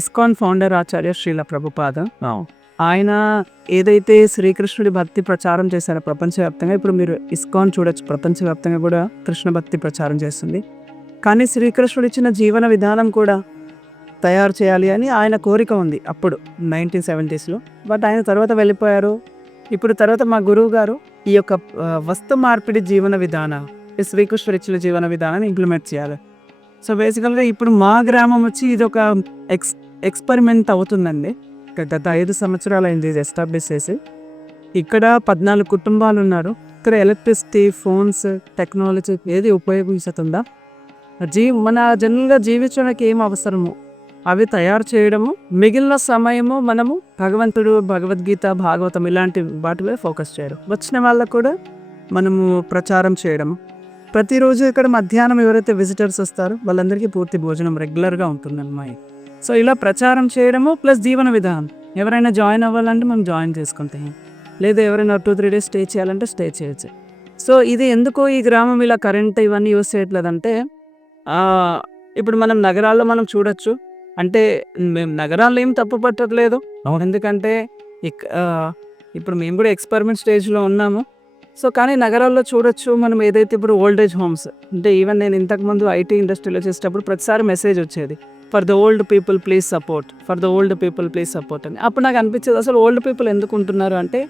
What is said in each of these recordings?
ISKCON founder Acharya Srila Prabhupada. ఆయన ఏదైతే శ్రీకృష్ణుడి భక్తి ప్రచారం చేశారో ప్రపంచవ్యాప్తంగా ఇప్పుడు మీరు ఇస్కాన్ చూడొచ్చు ప్రపంచవ్యాప్తంగా కూడా కృష్ణ భక్తి ప్రచారం చేస్తుంది. కానీ శ్రీకృష్ణుడు ఇచ్చిన జీవన విధానం కూడా తయారు చేయాలి అని ఆయన కోరిక ఉంది అప్పుడు నైన్టీన్ సెవెంటీస్లో. బట్ ఆయన తర్వాత వెళ్ళిపోయారు. ఇప్పుడు తర్వాత మా గురువు గారు ఈ యొక్క వస్తు మార్పిడి జీవన విధానం శ్రీకృష్ణుడు ఇచ్చిన జీవన విధానాన్ని ఇంప్లిమెంట్ చేయాలి. సో బేసికల్గా ఇప్పుడు మా గ్రామం వచ్చి ఇది ఒక ఎక్స్ ఎక్స్పెరిమెంట్ అవుతుందండి. గత ఐదు సంవత్సరాలు అయింది ఇది ఎస్టాబ్లిష్ చేసి. ఇక్కడ పద్నాలుగు కుటుంబాలు ఉన్నారు ఇక్కడ ఎలక్ట్రిసిటీ ఫోన్స్ టెక్నాలజీ ఏది ఉపయోగించుతుందా జీ మన జనరల్గా జీవించడానికి ఏం అవసరము అవి తయారు చేయడము మిగిలిన సమయము మనము భగవంతుడు భగవద్గీత భాగవతం ఇలాంటి వాటిలో ఫోకస్ చేయడం. వచ్చిన వాళ్ళకు కూడా మనము ప్రచారం చేయడం ప్రతిరోజు ఇక్కడ మధ్యాహ్నం ఎవరైతే విజిటర్స్ వస్తారో వాళ్ళందరికీ పూర్తి భోజనం రెగ్యులర్గా ఉంటుందన్నమాట. సో ఇలా ప్రచారం చేయడము ప్లస్ జీవన విధానం. ఎవరైనా జాయిన్ అవ్వాలంటే మనం జాయిన్ చేసుకుంటాం. లేదా ఎవరైనా టూ త్రీ డేస్ స్టే చేయాలంటే స్టే చేయొచ్చు. సో ఇది ఎందుకో ఈ గ్రామం ఇలా కరెంట్ ఇవన్నీ యూస్ చేయట్లేదంటే ఇప్పుడు మనం నగరాల్లో మనం చూడొచ్చు. అంటే మేము నగరాల్లో ఏం తప్పు పట్టట్లేదు. ఎందుకంటే ఇప్పుడు మేము కూడా ఎక్స్పెరిమెంట్ స్టేజ్లో ఉన్నాము. సో కానీ నగరాల్లో చూడొచ్చు మనం ఏదైతే ఇప్పుడు ఓల్డ్ ఏజ్ హోమ్స్ అంటే ఈవెన్ నేను ఇంతకుముందు ఐటీ ఇండస్ట్రీలో చేసేటప్పుడు ప్రతిసారి మెసేజ్ వచ్చేది. For the old people please support for the old people please support అని. అప్పుడు నాకు అనిపించేది అసలు ఓల్డ్ పీపుల్ ఎందుకు ఉంటున్నారు అంటే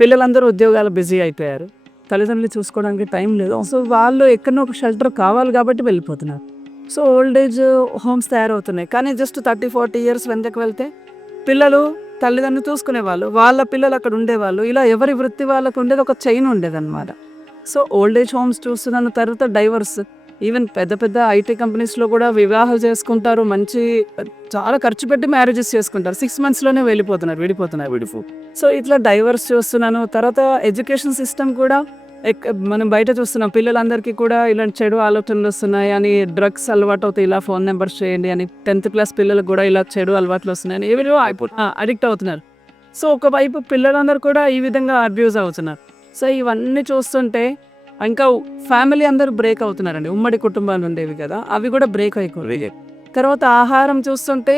పిల్లలందరూ ఉద్యోగాలు బిజీ అయిపోయారు. తల్లిదండ్రులు చూసుకోవడానికి టైం లేదు. సో వాళ్ళు ఎక్కడో ఒక షెల్టర్ కావాలి కాబట్టి వెళ్ళిపోతున్నారు. సో ఓల్డ్ ఏజ్ హోమ్స్ తయారవుతున్నాయి. కానీ జస్ట్ థర్టీ ఫార్టీ ఇయర్స్ వెనక్కి వెళ్తే పిల్లలు తల్లిదండ్రులు చూసుకునేవాళ్ళు వాళ్ళ పిల్లలు అక్కడ ఉండేవాళ్ళు. ఇలా ఎవరి వృత్తి వాళ్ళకు ఉండేది ఒక చైన్ ఉండేదన్నమాట. సో ఓల్డ్ ఏజ్ హోమ్స్ చూస్తున్నాను తర్వాత డైవర్స్ ఈవెన్ పెద్ద పెద్ద ఐటీ కంపెనీస్లో కూడా వివాహాలు చేసుకుంటారు మంచి చాలా ఖర్చు పెట్టి మ్యారేజెస్ చేసుకుంటారు. సిక్స్ మంత్స్లోనే వెళ్ళిపోతున్నారు విడిపోతున్నారు. విడిపో. సో ఇట్లా డైవర్స్ చూస్తున్నాను. తర్వాత ఎడ్యుకేషన్ సిస్టమ్ కూడా మనం బయట చూస్తున్నాం. పిల్లలందరికీ కూడా ఇలాంటి చెడు ఆలోచనలు వస్తున్నాయి అని డ్రగ్స్ అలవాటు అవుతాయి. ఇలా ఫోన్ నెంబర్స్ చేయండి అని టెన్త్ క్లాస్ పిల్లలకు కూడా ఇలా చెడు అలవాట్లు వస్తున్నాయని ఏవిలో అడిక్ట్ అవుతున్నారు. సో ఒకవైపు పిల్లలందరూ కూడా ఈ విధంగా అబ్యూజ్ అవుతున్నారు. సో ఇవన్నీ చూస్తుంటే ఇంకా ఫ్యామిలీ అందరూ బ్రేక్ అవుతున్నారండి. ఉమ్మడి కుటుంబాలు ఉండేవి కదా అవి కూడా బ్రేక్ అయిపోయి తర్వాత ఆహారం చూస్తుంటే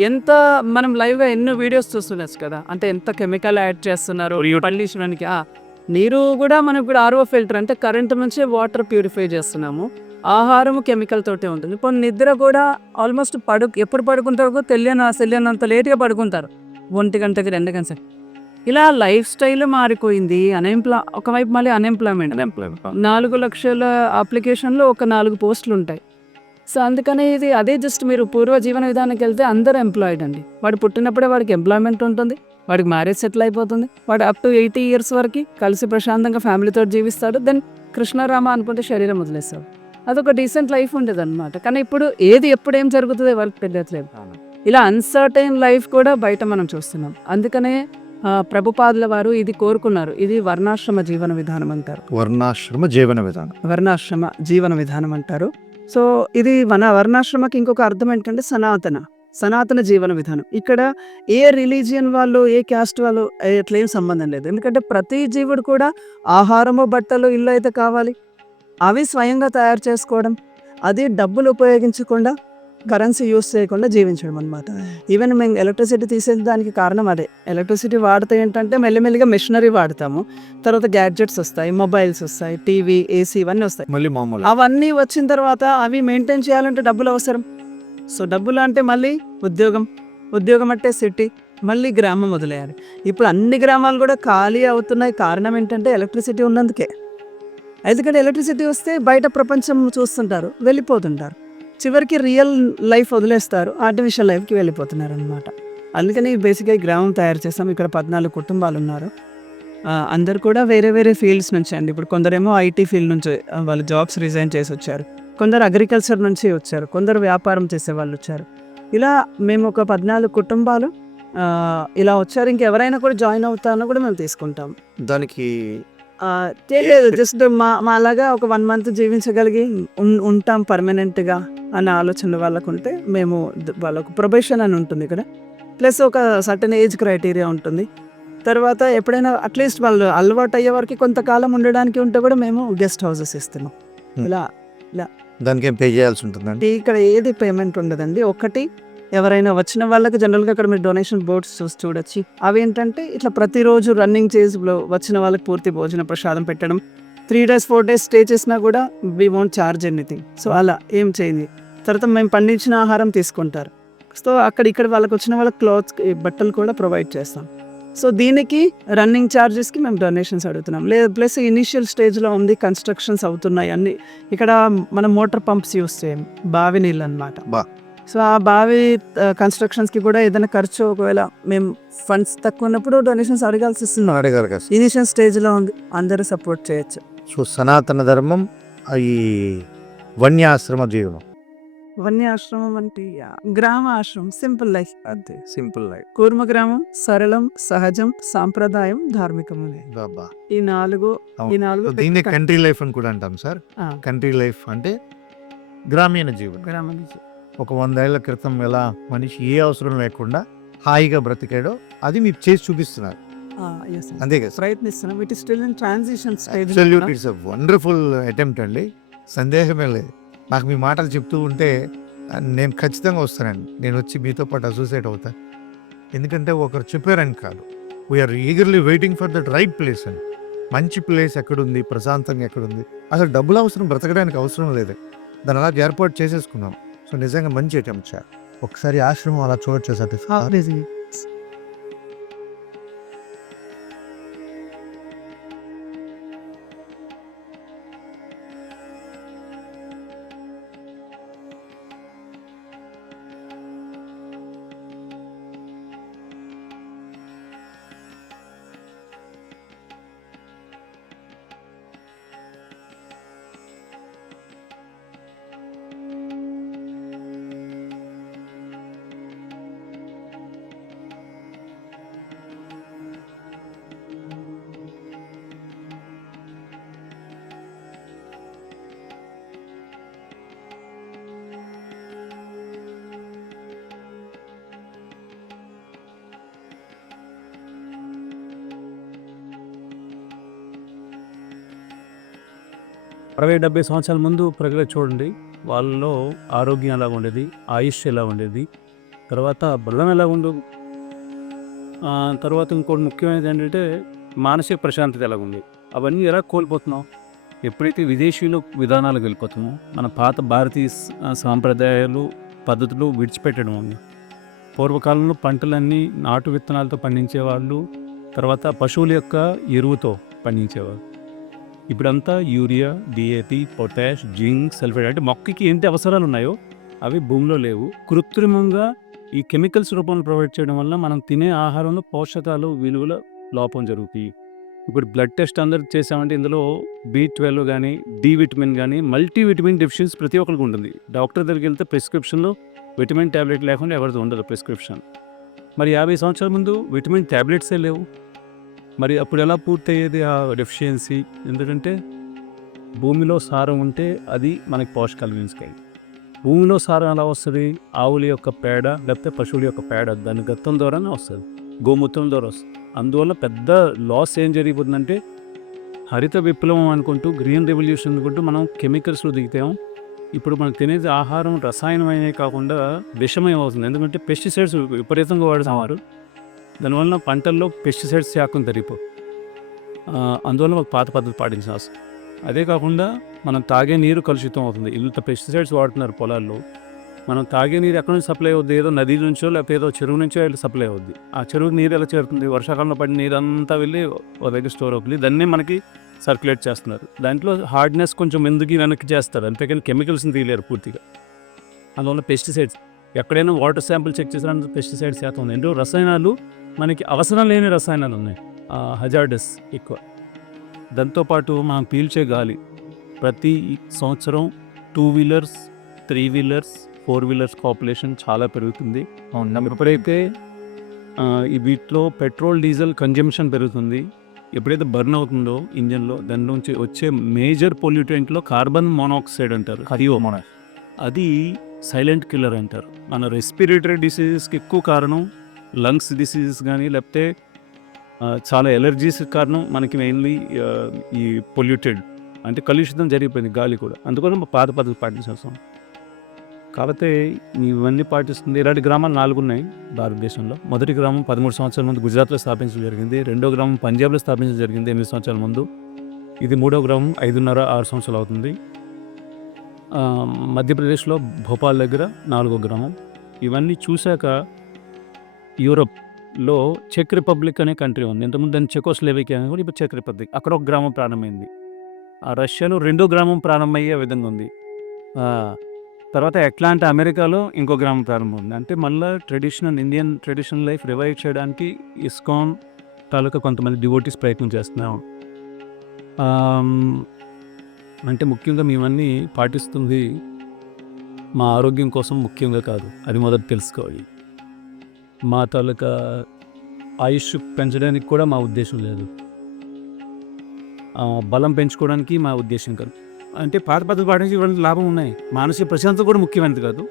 ఎంత మనం లైవ్గా ఎన్నో వీడియోస్ చూస్తుండొచ్చు కదా. అంటే ఎంత కెమికల్ యాడ్ చేస్తున్నారు పండించడానికి ఆ, నీరు కూడా మనకు కూడా ఆర్ఓ ఫిల్టర్ అంటే కరెంట్ నుంచే వాటర్ ప్యూరిఫై చేస్తున్నాము. ఆహారం కెమికల్ తోటే ఉంటుంది. ఇప్పుడు నిద్ర కూడా ఆల్మోస్ట్ పడు ఎప్పుడు పడుకుంటారో తెలియని తెలియనంత లేట్గా పడుకుంటారు. ఒంటి గంటకి రెండు గంటకి ఇలా లైఫ్ స్టైల్ మారిపోయింది. అన్ఎంప్లా ఒకవైపు మళ్ళీ అన్ఎంప్లాయ్మెంట్ నాలుగు లక్షల అప్లికేషన్లో ఒక నాలుగు పోస్టులు ఉంటాయి. సో అందుకని ఇది అదే జస్ట్ మీరు పూర్వ జీవన విధానానికి వెళ్తే అందరూ ఎంప్లాయిడ్ అండి. వాడు పుట్టినప్పుడే వాడికి ఎంప్లాయ్మెంట్ ఉంటుంది. వాడికి మ్యారేజ్ సెటిల్ అయిపోతుంది. వాడు అప్ టు ఎయిటీ ఇయర్స్ వరకు కలిసి ప్రశాంతంగా ఫ్యామిలీతో జీవిస్తాడు. దెన్ కృష్ణారామ అనుకుంటే శరీరం వదిలేస్తాడు. అదొక డీసెంట్ లైఫ్ ఉండేది అనమాట కానీ ఇప్పుడు ఏది ఎప్పుడు ఏం జరుగుతుందో ఎవరికి తెలియట్లేదు. ఇలా అన్సర్టైన్ లైఫ్ కూడా బయట మనం చూస్తున్నాం. అందుకనే ప్రభుపాదుల వారు ఇది కోరుకున్నారు. ఇది వర్ణాశ్రమ జీవన విధానం అంటారు. వర్ణాశ్రమ జీవన విధానం. వర్ణాశ్రమ జీవన విధానం అంటారు. సో ఇది మన వర్ణాశ్రమకి ఇంకొక అర్థం ఏంటంటే సనాతన సనాతన జీవన విధానం. ఇక్కడ ఏ రిలీజియన్ వాళ్ళు ఏ క్యాస్ట్ వాళ్ళు ఎట్లా ఏం సంబంధం లేదు. ఎందుకంటే ప్రతి జీవుడు కూడా ఆహారము బట్టలు ఇల్లు అయితే కావాలి. అవి స్వయంగా తయారు చేసుకోవడం అది డబ్బులు ఉపయోగించకుండా కరెన్సీ యూస్ చేయకుండా జీవించడం అనమాట ఈవెన్ మేము ఎలక్ట్రిసిటీ తీసేది దానికి కారణం అదే. ఎలక్ట్రిసిటీ వాడితే ఏంటంటే మెల్లిమెల్లిగా మెషినరీ వాడతాము. తర్వాత గ్యాడ్జెట్స్ వస్తాయి మొబైల్స్ వస్తాయి టీవీ ఏసీ ఇవన్నీ వస్తాయి. మళ్ళీ మామూలు. అవన్నీ వచ్చిన తర్వాత అవి మెయింటైన్ చేయాలంటే డబ్బులు అవసరం. సో డబ్బులు అంటే మళ్ళీ ఉద్యోగం. ఉద్యోగం అంటే సిటీ మళ్ళీ గ్రామం వదిలేయాలి. ఇప్పుడు అన్ని గ్రామాలు కూడా ఖాళీ అవుతున్నాయి. కారణం ఏంటంటే ఎలక్ట్రిసిటీ ఉన్నందుకే. ఎందుకంటే ఎలక్ట్రిసిటీ వస్తే బయట ప్రపంచం చూస్తుంటారు వెళ్ళిపోతుంటారు. చివరికి రియల్ లైఫ్ వదిలేస్తారు ఆర్టిఫిషియల్ లైఫ్కి వెళ్ళిపోతున్నారు అనమాట అందుకని బేసిక్గా గ్రామం తయారు చేస్తాం ఇక్కడ పద్నాలుగు కుటుంబాలు ఉన్నారు. అందరు కూడా వేరే వేరే ఫీల్డ్స్ నుంచి అండి. ఇప్పుడు కొందరేమో ఐటీ ఫీల్డ్ నుంచి వాళ్ళు జాబ్స్ రిజైన్ చేసి వచ్చారు. కొందరు అగ్రికల్చర్ నుంచి వచ్చారు. కొందరు వ్యాపారం చేసే వాళ్ళు వచ్చారు. ఇలా మేము ఒక పద్నాలుగు కుటుంబాలు ఇలా వచ్చారు. ఇంకెవరైనా కూడా జాయిన్ అవుతారని కూడా మేము తీసుకుంటాం. దానికి తెలియదు జస్ట్ మా మా అలాగా ఒక వన్ మంత్ జీవించగలిగి ఉంటాం పర్మనెంట్గా అన్న ఆలోచన వాళ్ళకు ఉంటే మేము వాళ్ళకు ప్రొబేషన్ అని ఉంటుంది ఇక్కడ. ప్లస్ ఒక సర్టన్ ఏజ్ క్రైటీరియా ఉంటుంది. తర్వాత ఎప్పుడైనా అట్లీస్ట్ వాళ్ళు అలవాటు అయ్యే వరకు కొంతకాలం ఉండడానికి ఉంటే కూడా మేము గెస్ట్ హౌసెస్ ఇస్తున్నాం. Hmm. ఇలా దానికి ఏం పే చేయాల్సి ఉంటుందండి? ఇక్కడ ఏది పేమెంట్ ఉండదండి. ఒకటి ఎవరైనా వచ్చిన వాళ్ళకి జనరల్గా అక్కడ మీరు డొనేషన్ బోర్డ్స్ చూసి చూడొచ్చు. అవి ఏంటంటే ఇట్లా ప్రతిరోజు రన్నింగ్ చేజ్లో వచ్చిన వాళ్ళకి పూర్తి భోజన ప్రసాదం పెట్టడం. Three days four days stay చేసినా కూడా we won't charge anything so అలా ఏం చేయండి తర్వాత మేము పండించిన ఆహారం తీసుకుంటారు. సో అక్కడ ఇక్కడ వాళ్ళకి వచ్చిన వాళ్ళ క్లాత్స్ బట్టలు కూడా ప్రొవైడ్ చేస్తాం. సో దీనికి రన్నింగ్ ఛార్జెస్కి మేము డొనేషన్స్ అడుగుతున్నాం. లేదు ప్లస్ ఇనిషియల్ స్టేజ్లో ఉంది కన్స్ట్రక్షన్స్ అవుతున్నాయి అన్ని. ఇక్కడ మనం మోటార్ పంప్స్ యూస్ చేయం బావి నీళ్ళు అనమాట బా. సో ఆ బావి కన్స్ట్రక్షన్స్కి కూడా ఏదైనా ఖర్చు ఒకవేళ మేము ఫండ్స్ తక్కువ ఉన్నప్పుడు డొనేషన్స్ అడగాల్సి వస్తుంది. అడిగారు కదా ఇనిషియల్ స్టేజ్లో ఉంది అందరూ సపోర్ట్ చేయొచ్చు. సో సనాతన ధర్మం ఈ వన్యాశ్రమ జీవనం. వన్య ఆశ్రమం అంటే గ్రామ ఆశ్రమం సింపుల్ లైఫ్ అంతే సింపుల్ లైఫ్ కూర్మ గ్రామం సరళం సహజం సాంప్రదాయం ధార్మికం ఈ నాలుగు ఈ నాలుగు దీన్నే కంట్రీ లైఫ్ అని కూడా అంటాం సార్. కంట్రీ లైఫ్ అంటే గ్రామీణ జీవనం. గ్రామం నుంచి. ఒక వందేళ్ళ క్రితం ఎలా మనిషి ఏ అవసరం లేకుండా హాయిగా బ్రతికాడో అది మీరు చేసి చూపిస్తున్నారు. ఆ, yes, sir. అంతే కదా? ప్రయత్నిస్తున్నాం. It is still in transition stage absolute it's a wonderful attempt అండి. సందేహమే లేదు. నాకు మీ మాటలు చెప్తూ ఉంటే నేను ఖచ్చితంగా వస్తానండి. నేను వచ్చి మీతో పాటు అసోసియేట్ అవుతాను ఎందుకంటే ఒకరు చెప్పారని కాదు. We are eagerly waiting for that right place అని మంచి ప్లేస్ ఎక్కడుంది? ప్రశాంతంగా ఎక్కడుంది? అసలు డబ్బులు అవసరం బ్రతకడానికి అవసరం లేదు. దాని అలా ఏర్పాటు చేసేసుకున్నాం. సో నిజంగా మంచి అటెంప్ట్ సార్. ఒకసారి ఆశ్రమం అలా చూడొచ్చు సార్. అరవై డెబ్బై సంవత్సరాల ముందు ప్రజలు చూడండి వాళ్ళలో ఆరోగ్యం ఎలా ఉండేది ఆయుష్ ఎలా ఉండేది తర్వాత బలం ఎలా ఉండు తర్వాత ఇంకోటి ముఖ్యమైనది ఏంటంటే మానసిక ప్రశాంతత ఎలా ఉంది అవన్నీ ఎలా కోల్పోతున్నాం ఎప్పుడైతే విదేశీయులు విధానాలకు వెళ్ళిపోతామో మన పాత భారతీయ సాంప్రదాయాలు పద్ధతులు విడిచిపెట్టడం ఉంది. పూర్వకాలంలో పంటలన్నీ నాటు విత్తనాలతో పండించేవాళ్ళు తర్వాత పశువుల యొక్క ఎరువుతో పండించేవారు. ఇప్పుడంతా urea DAP potash zinc sulphate అంటే మొక్కకి ఏంటి అవసరాలు ఉన్నాయో అవి భూమిలో లేవు. కృత్రిమంగా ఈ కెమికల్స్ రూపంలో ప్రొవైడ్ చేయడం వల్ల మనం తినే ఆహారంలో పోషకాలు విలువల లోపం జరుగుతాయి. ఇప్పుడు బ్లడ్ టెస్ట్ అందరు చేసామంటే ఇందులో బి ట్వెల్వ్ కానీ డి విటమిన్ కానీ మల్టీ విటమిన్ డెఫిషియన్సీ ప్రతి ఒక్కరికి ఉంటుంది. డాక్టర్ దగ్గరికి వెళ్తే ప్రిస్క్రిప్షన్లో విటమిన్ ట్యాబ్లెట్ లేకుండా ఎవరిది ఉండదు ప్రిస్క్రిప్షన్. మరి యాభై సంవత్సరాల ముందు విటమిన్ ట్యాబ్లెట్సే లేవు. మరి అప్పుడు ఎలా పూర్తయ్యేది ఆ డెఫిషియన్సీ ఎందుకంటే భూమిలో సారం ఉంటే అది మనకి పోషకాలు వేసుకాయి భూమిలో సారం ఎలా వస్తుంది? ఆవుల యొక్క పేడ లేకపోతే పశువుల యొక్క పేడ దాని గత్తం ద్వారానే వస్తుంది గోమూత్రం ద్వారా వస్తుంది. అందువల్ల పెద్ద లాస్ ఏం జరిగిపోతుందంటే హరిత విప్లవం అనుకుంటూ గ్రీన్ రెవల్యూషన్ అనుకుంటూ మనం కెమికల్స్లో దిగుతాం. ఇప్పుడు మనం తినేది ఆహారం రసాయనమైనవి కాకుండా విషమయం అవుతుంది. ఎందుకంటే పెస్టిసైడ్స్ విపరీతంగా వాడుతున్నారు. దానివల్ల పంటల్లో పెస్టిసైడ్స్ శాఖం తరిగిపో అందువల్ల మాకు పాత పద్ధతి పాటించిన అవసరం అదే కాకుండా మనం తాగే నీరు కలుషితం అవుతుంది. ఇంత పెస్టిసైడ్స్ వాడుతున్నారు పొలాల్లో. మనం తాగే నీరు ఎక్కడి నుంచి సప్లై అవుద్ది? ఏదో నది నుంచో లేకపోతే ఏదో చెరువు నుంచో వెళ్ళి సప్లై అవుద్ది. ఆ చెరువుకి నీరు ఎలా చేరుతుంది? వర్షాకాలంలో పడిన నీరు అంతా వెళ్ళి ఒక దగ్గర స్టోర్ అవుతుంది. దాన్ని మనకి సర్క్యులేట్ చేస్తున్నారు. దాంట్లో హార్డ్నెస్ కొంచెం ఎందుకు వెనక్కి చేస్తారు? అంతేకాని కెమికల్స్ని తీయలేరు పూర్తిగా. అందువల్ల పెస్టిసైడ్స్ ఎక్కడైనా వాటర్ శాంపుల్ చెక్ చేసినా పెస్టిసైడ్స్ శాతం ఉంది. ఎందుకంటే రసాయనాలు మనకి అవసరం లేని రసాయనాలు ఉన్నాయి. హజార్డస్ ఎక్కువ. దాంతోపాటు మనం పీల్చే గాలి. ప్రతి సంవత్సరం two wheelers three wheelers four wheelers population చాలా పెరుగుతుంది. ఎప్పుడైతే ఈ వీటిలో పెట్రోల్ డీజిల్ కన్జంప్షన్ పెరుగుతుంది ఎప్పుడైతే బర్న్ అవుతుందో ఇంజన్లో దాని నుంచి వచ్చే మేజర్ పొల్యూటెంట్లో కార్బన్ మోనాక్సైడ్ అంటారు. హరియో అది సైలెంట్ కిల్లర్ అంటారు. మన రెస్పిరేటరీ డిసీజెస్కి ఎక్కువ కారణం లంగ్స్ డిసీజెస్ కానీ లేకపోతే చాలా ఎలర్జీస్ కారణం మనకి మెయిన్లీ ఈ పొల్యూటెడ్ అంటే కలుషితం జరిగిపోయింది గాలి కూడా. అందుకోసం పాత పద్ధతి పాటించాల్సిన కాకపోతే ఇవన్నీ పాటిస్తుంది ఇలాంటి గ్రామాలు నాలుగు ఉన్నాయి భారతదేశంలో. మొదటి గ్రామం పదమూడు సంవత్సరాల ముందు గుజరాత్లో స్థాపించడం జరిగింది. రెండో గ్రామం పంజాబ్లో స్థాపించడం జరిగింది ఎనిమిది సంవత్సరాల ముందు. ఇది మూడో గ్రామం ఐదున్నర ఆరు సంవత్సరాలు అవుతుంది. మధ్యప్రదేశ్లో భోపాల్ దగ్గర నాలుగో గ్రామం. ఇవన్నీ చూశాక యూరప్లో చెక్ రిపబ్లిక్ అనే కంట్రీ ఉంది. ఇంతకుముందు దాన్ని చెకోస్లేవికి అని కూడా ఇప్పుడు చెక్ రిపబ్లిక్. అక్కడ ఒక గ్రామం ప్రారంభమైంది. ఆ రష్యాలో రెండో గ్రామం ప్రారంభమయ్యే విధంగా ఉంది. తర్వాత అట్లాంటి అమెరికాలో ఇంకో గ్రామం ప్రారంభం ఉంది అంటే మళ్ళీ traditional Indian traditional life revive చేయడానికి ఇస్కాన్ తాలూకా కొంతమంది డివోటీస్ ప్రయత్నం చేస్తున్నాం. అంటే ముఖ్యంగా మేమన్నీ పాటిస్తుంది మా ఆరోగ్యం కోసం ముఖ్యంగా కాదు అది మొదట తెలుసుకోవాలి. మా తాలూకా ఆయుష్ పెంచడానికి కూడా మా ఉద్దేశం లేదు. బలం పెంచుకోవడానికి మా ఉద్దేశం కాదు. అంటే పాత పద్ధతి పాటించి ఇవన్నీ లాభం ఉన్నాయి. మానసిక ప్రశాంతత కూడా ముఖ్యమైనది కాదు.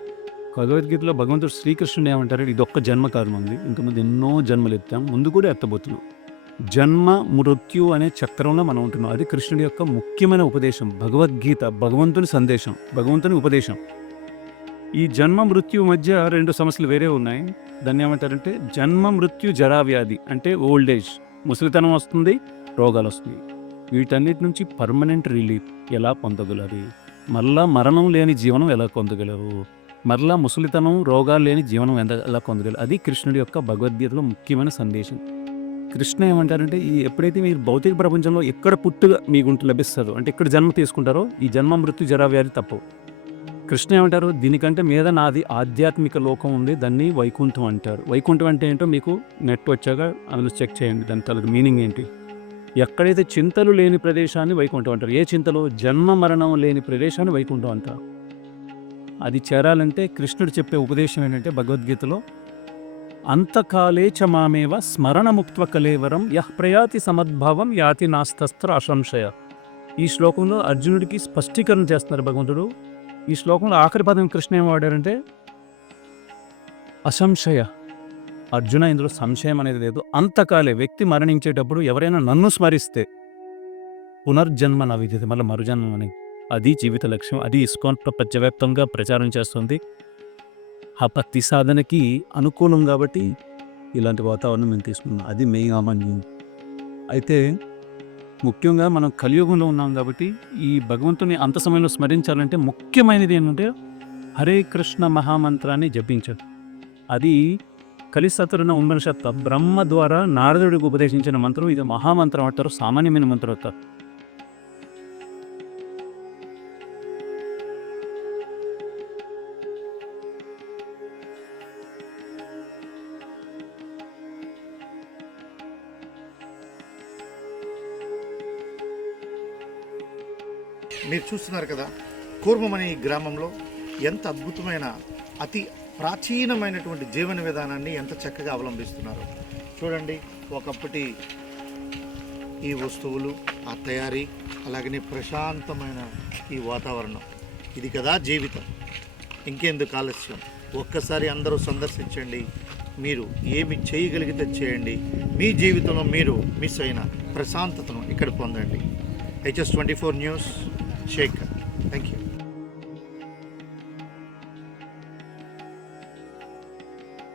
భగవద్గీతలో భగవంతుడు శ్రీకృష్ణుడు ఏమంటారు ఇది ఒక్క జన్మ కారణం ఉంది. ఇంతకుముందు ఎన్నో జన్మలు ఎత్తాం ముందు కూడా ఎత్తబోతున్నాం. జన్మ మృత్యు అనే చక్రంలో మనం ఉంటున్నాం. అది కృష్ణుడి యొక్క ముఖ్యమైన ఉపదేశం. భగవద్గీత భగవంతుని సందేశం భగవంతుని ఉపదేశం. ఈ జన్మ మృత్యు మధ్య రెండు సమస్యలు వేరే ఉన్నాయి. దాన్ని ఏమంటారంటే జన్మ మృత్యు జరా వ్యాధి అంటే ఓల్డ్ ఏజ్. ముసలితనం వస్తుంది రోగాలు వస్తుంది. వీటన్నిటి నుంచి పర్మనెంట్ రిలీఫ్ ఎలా పొందగలరు? మరలా మరణం లేని జీవనం ఎలా పొందగలరు? మరలా ముసలితనం రోగాలు లేని జీవనం ఎంత ఎలా పొందగలరు? అది కృష్ణుడి యొక్క భగవద్గీతలో ముఖ్యమైన సందేశం. కృష్ణ ఏమంటారంటే ఈ ఎప్పుడైతే మీరు భౌతిక ప్రపంచంలో ఎక్కడ పుట్టుగా మీకు లభిస్తారో అంటే ఎక్కడ జన్మ తీసుకుంటారో ఈ జన్మ మృత్యు జరావ్యాధి తప్పు. కృష్ణ ఏమంటారు దీనికంటే మీద నాది ఆధ్యాత్మిక లోకం ఉంది దాన్ని వైకుంఠం అంటారు. వైకుంఠం అంటే ఏంటో మీకు నెట్ వచ్చాక అందులో చెక్ చేయండి దాని తలకు మీనింగ్ ఏంటి. ఎక్కడైతే చింతలు లేని ప్రదేశాన్ని వైకుంఠం అంటారు. ఏ చింతలు? జన్మ మరణం లేని ప్రదేశాన్ని వైకుంఠం అంటారు. అది చేరాలంటే కృష్ణుడు చెప్పే ఉపదేశం ఏంటంటే భగవద్గీతలో అంతకాలే చ మామేవ స్మరణముక్త్వ కలేవరం యహ్ ప్రయాతి సమద్భావం యాతి నాస్తస్త్ర అసంశయ ఈ శ్లోకంలో అర్జునుడికి స్పష్టీకరణ చేస్తున్నారు భగవంతుడు. ఈ శ్లోకంలో ఆఖరి పదం కృష్ణ ఏం వాడారంటే అసంశయ. అర్జున ఇందులో సంశయం అనేది లేదు. అంతకాలే వ్యక్తి మరణించేటప్పుడు ఎవరైనా నన్ను స్మరిస్తే పునర్జన్మ నా విధిది. మళ్ళీ మరుజన్మ అని అది జీవిత లక్ష్యం. అది ఇస్కాన్ ప్రపంచవ్యాప్తంగా ప్రచారం చేస్తుంది. ఆ భక్తి సాధనకి అనుకూలం కాబట్టి ఇలాంటి వాతావరణం మేము తీసుకున్నాం. అది మెయిన్ ఆమన్యం. అయితే ముఖ్యంగా మనం కలియుగంలో ఉన్నాం కాబట్టి ఈ భగవంతుని అంత సమయంలో స్మరించాలంటే ముఖ్యమైనది ఏంటంటే హరే కృష్ణ మహామంత్రాన్ని జపించదు అది కలిసతురున ఉన్మనషత్వ బ్రహ్మ ద్వారా నారదుడికి ఉపదేశించిన మంత్రం. ఇది మహామంత్రం అంటారు సామాన్యమైన మంత్రం అంటారు. మీరు చూస్తున్నారు కదా కూర్మం అనే ఈ గ్రామంలో ఎంత అద్భుతమైన అతి ప్రాచీనమైనటువంటి జీవన విధానాన్ని ఎంత చక్కగా అవలంబిస్తున్నారు. చూడండి ఒకప్పటి ఈ వస్తువులు ఆ తయారీ అలాగనే ప్రశాంతమైన ఈ వాతావరణం. ఇది కదా జీవితం. ఇంకెందుకు ఆలస్యం? ఒక్కసారి అందరూ సందర్శించండి. మీరు ఏమి చేయగలిగితే చేయండి. మీ జీవితంలో మీరు మిస్ అయిన ప్రశాంతతను ఇక్కడ పొందండి. HS twenty four news. Shaker. Thank you.